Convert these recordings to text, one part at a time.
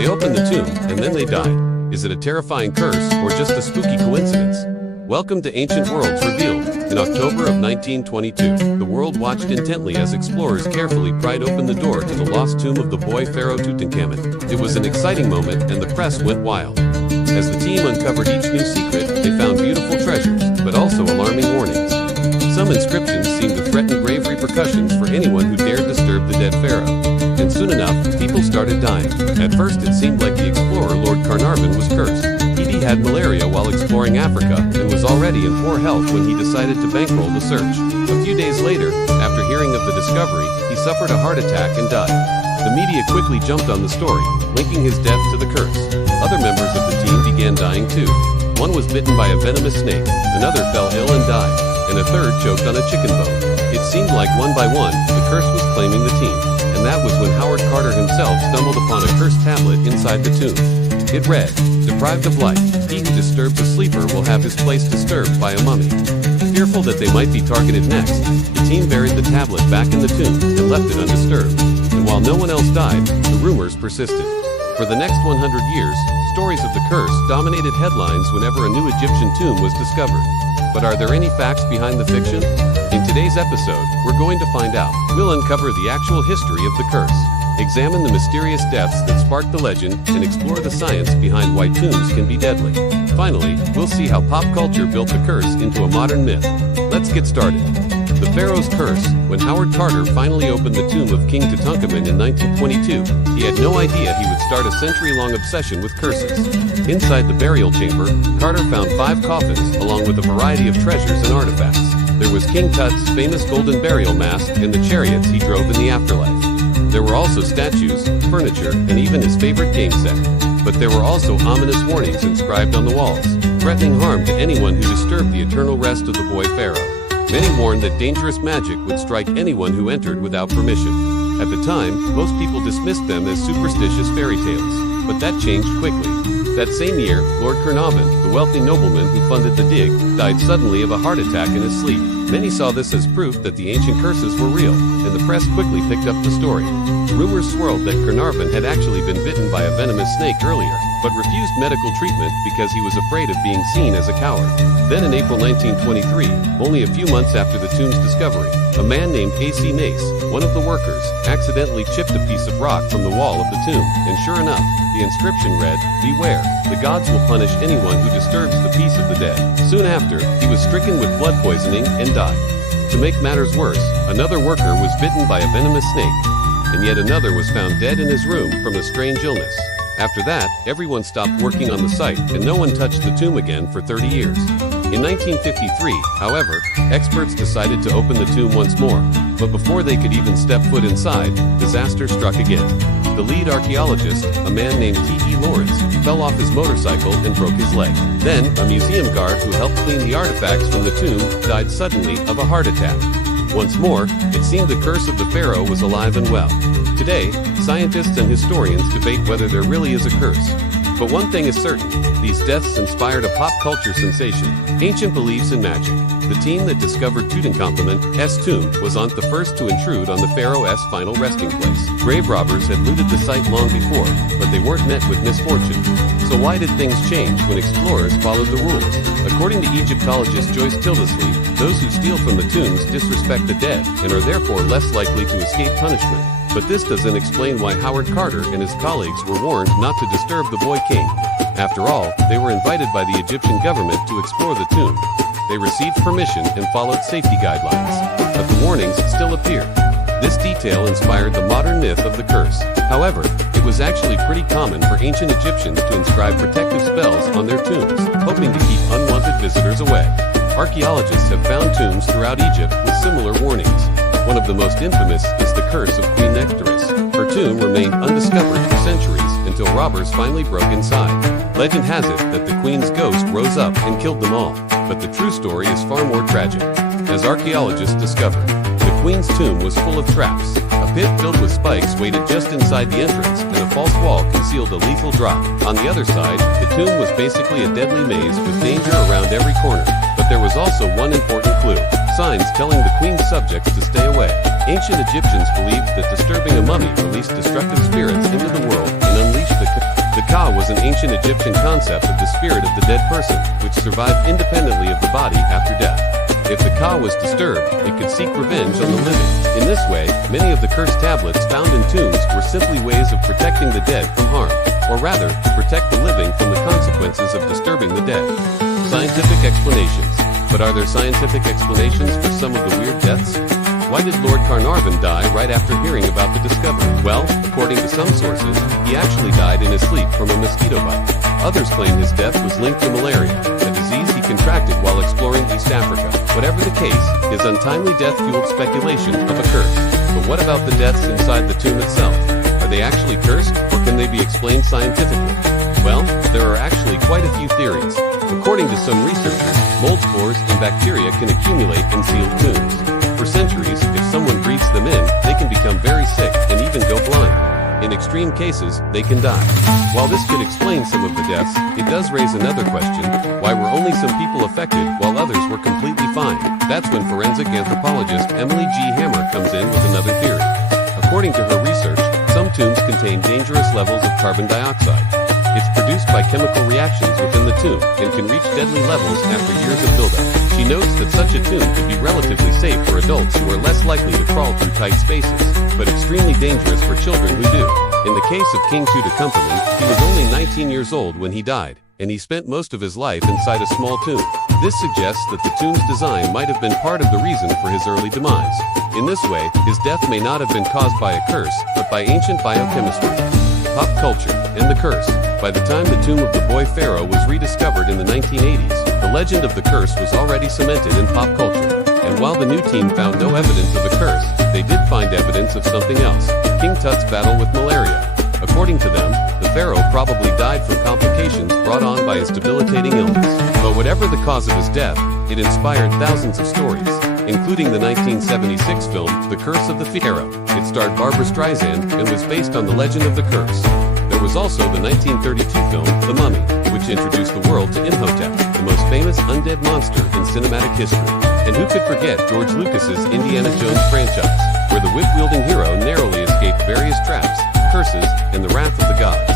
They opened the tomb, and then they died. Is it a terrifying curse, or just a spooky coincidence? Welcome to Ancient Worlds Revealed. In October of 1922, the world watched intently as explorers carefully pried open the door to the lost tomb of the boy Pharaoh Tutankhamun. It was an exciting moment, and the press went wild. As the team uncovered each new secret, they found beautiful treasures, but also alarming warnings. Some inscriptions seemed to threaten grave repercussions for anyone who dared disturb the dead pharaoh. And soon enough, people started dying. At first it seemed like the explorer Lord Carnarvon was cursed. He had malaria while exploring Africa and was already in poor health when he decided to bankroll the search. A few days later, after hearing of the discovery, he suffered a heart attack and died. The media quickly jumped on the story, linking his death to the curse. Other members of the team began dying too. One was bitten by a venomous snake, another fell ill and died, and a third choked on a chicken bone. It seemed like one by one, the curse was claiming the team. And that was when Howard Carter himself stumbled upon a cursed tablet inside the tomb. It read, "Deprived of life, he who disturbs a sleeper will have his place disturbed by a mummy." Fearful that they might be targeted next, the team buried the tablet back in the tomb and left it undisturbed. And while no one else died, the rumors persisted. For the next 100 years, stories of the curse dominated headlines whenever a new Egyptian tomb was discovered. But are there any facts behind the fiction? In today's episode, we're going to find out. We'll uncover the actual history of the curse, examine the mysterious deaths that sparked the legend, and explore the science behind why tombs can be deadly. Finally, we'll see how pop culture built the curse into a modern myth. Let's get started. The Pharaoh's Curse. When Howard Carter finally opened the tomb of King Tutankhamun in 1922, he had no idea he would start a century-long obsession with curses. Inside the burial chamber, Carter found 5 coffins, along with a variety of treasures and artifacts. There was King Tut's famous golden burial mask and the chariots he drove in the afterlife. There were also statues, furniture, and even his favorite game set. But there were also ominous warnings inscribed on the walls, threatening harm to anyone who disturbed the eternal rest of the boy Pharaoh. Many warned that dangerous magic would strike anyone who entered without permission. At the time, most people dismissed them as superstitious fairy tales, but that changed quickly. That same year, Lord Carnarvon, the wealthy nobleman who funded the dig, died suddenly of a heart attack in his sleep. Many saw this as proof that the ancient curses were real, and the press quickly picked up the story. Rumors swirled that Carnarvon had actually been bitten by a venomous snake earlier, but refused medical treatment because he was afraid of being seen as a coward. Then in April 1923, only a few months after the tomb's discovery, a man named A.C. Mace, one of the workers, accidentally chipped a piece of rock from the wall of the tomb, and sure enough, the inscription read, "Beware, the gods will punish anyone who disturbs the peace of the dead." Soon after, he was stricken with blood poisoning and died. To make matters worse, another worker was bitten by a venomous snake, and yet another was found dead in his room from a strange illness. After that, everyone stopped working on the site, and no one touched the tomb again for 30 years. In 1953, however, experts decided to open the tomb once more, but before they could even step foot inside, disaster struck again. The lead archaeologist, a man named T.E. Lawrence, fell off his motorcycle and broke his leg. Then, a museum guard who helped clean the artifacts from the tomb died suddenly of a heart attack. Once more, it seemed the curse of the pharaoh was alive and well. Today, scientists and historians debate whether there really is a curse. But one thing is certain, these deaths inspired a pop culture sensation. Ancient beliefs in magic. The team that discovered Tutankhamun's tomb was not the first to intrude on the pharaoh's final resting place. Grave robbers had looted the site long before, but they weren't met with misfortune. So why did things change when explorers followed the rules? According to Egyptologist Joyce Tildesley, those who steal from the tombs disrespect the dead and are therefore less likely to escape punishment. But this doesn't explain why Howard Carter and his colleagues were warned not to disturb the boy king. After all, they were invited by the Egyptian government to explore the tomb. They received permission and followed safety guidelines. But the warnings still appeared. This detail inspired the modern myth of the curse. However, it was actually pretty common for ancient Egyptians to inscribe protective spells on their tombs, hoping to keep unwanted visitors away. Archaeologists have found tombs throughout Egypt with similar warnings. One of the most infamous is the curse of Queen Nectaris. Her tomb remained undiscovered for centuries until robbers finally broke inside. Legend has it that the queen's ghost rose up and killed them all. But the true story is far more tragic. As archaeologists discovered, the queen's tomb was full of traps. A pit filled with spikes waited just inside the entrance, and a false wall concealed a lethal drop. On the other side, the tomb was basically a deadly maze with danger around every corner. But there was also one important clue. Signs telling the queen's subjects to stay away. Ancient Egyptians believed that disturbing a mummy released destructive spirits into the world and unleashed the ancient Egyptian concept of the spirit of the dead person, which survived independently of the body after death. If the Ka was disturbed, it could seek revenge on the living. In this way, many of the curse tablets found in tombs were simply ways of protecting the dead from harm, or rather, to protect the living from the consequences of disturbing the dead. Scientific explanations. But are there scientific explanations for some of the weird deaths? Why did Lord Carnarvon die right after hearing about the discovery? Well, according to some sources, he actually died in his sleep from a mosquito bite. Others claim his death was linked to malaria, a disease he contracted while exploring East Africa. Whatever the case, his untimely death fueled speculation of a curse. But what about the deaths inside the tomb itself? Are they actually cursed, or can they be explained scientifically? Well, there are actually quite a few theories. According to some researchers, mold spores and bacteria can accumulate in sealed tombs. For centuries, if someone breathes them in, they can become very sick and even go blind. In extreme cases, they can die. While this could explain some of the deaths, it does raise another question: why were only some people affected while others were completely fine? That's when forensic anthropologist Emily G. Hammer comes in with another theory. According to her research, some tombs contain dangerous levels of carbon dioxide. It's produced by chemical reactions within the tomb and can reach deadly levels after years of buildup. She notes that such a tomb could be relatively safe for adults who are less likely to crawl through tight spaces, but extremely dangerous for children who do. In the case of King Tutankhamun, he was only 19 years old when he died, and he spent most of his life inside a small tomb. This suggests that the tomb's design might have been part of the reason for his early demise. In this way, his death may not have been caused by a curse, but by ancient biochemistry. Pop culture and the curse. By the time the tomb of the boy Pharaoh was rediscovered in the 1980s, the legend of the curse was already cemented in pop culture. And while the new team found no evidence of a curse, they did find evidence of something else: King Tut's battle with malaria. According to them, the pharaoh probably died from complications brought on by his debilitating illness. But whatever the cause of his death, it inspired thousands of stories, including the 1976 film The Curse of the Pharaoh. It starred Barbra Streisand and was based on the legend of the curse. There was also the 1932 film The Mummy, which introduced the world to Imhotep, the most famous undead monster in cinematic history. And who could forget George Lucas's Indiana Jones franchise, where the whip-wielding hero narrowly escaped various traps, curses, and the wrath of the gods.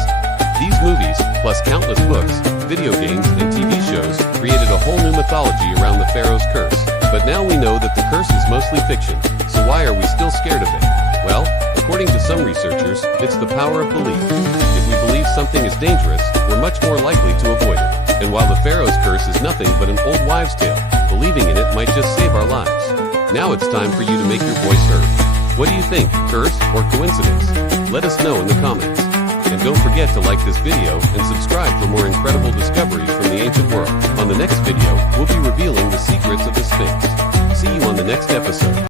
These movies, plus countless books, video games, and TV shows, created a whole new mythology around the pharaoh's curse. But now we know that the curse is mostly fiction, so why are we still scared of it? Well, according to some researchers, it's the power of belief. If we believe something is dangerous, we're much more likely to avoid it. And while the pharaoh's curse is nothing but an old wives' tale, believing in it might just save our lives. Now it's time for you to make your voice heard. What do you think, curse or coincidence? Let us know in the comments. And don't forget to like this video and subscribe for more incredible discoveries from the ancient world. On the next video, we'll be revealing the secrets of the Sphinx. See you on the next episode.